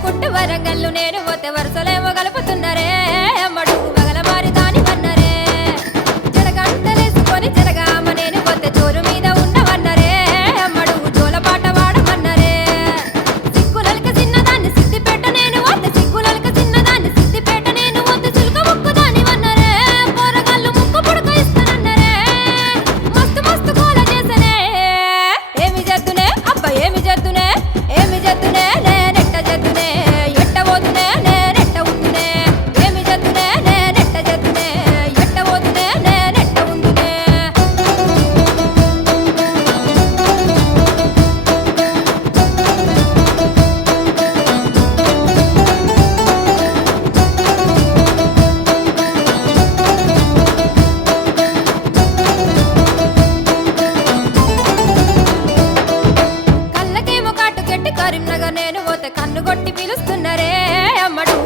కలుసుకుంటూ వరంగల్లు నేను పోతే వరుసలేమో కలుపుతున్నరే అమ్మడుగు వగల మారి దాని వన్నరే జడగంటలేసుకొని జరగామ నేను పోతే చోరు మీద ఉండవన్నరే అమ్మడుగు జోలపాట వాడమన్నరే సిగ్గులక చిన్నదాన్ని సిద్దిపేట నేను పోతే సిగ్గులక చిన్నదాన్ని సిద్దిపేట నేను పోతే చిలుక ముక్కు దాని వన్నరే పోరగాళ్ళు ముక్కు పుడక ఇస్తానన్నరే మస్తు మస్తు గోల చేసనే ఏమి జద్దునే అబ్బా ఏమి జద్దునే ఏమి జద్దునే నేనెట్ట జద్దునే ఎట్ట పోతునే నేనెట్ట ఉందునే ఏమి జద్దునే నేనెట్ట జద్దునే ఎట్ట పోతునే నేనెట్ట ఉందునే కళ్ళకేమో కాటు కెట్టి కరీంనగర్ నేను పోతే కన్ను కొట్టి పిలుస్తున్నరే అమ్మడు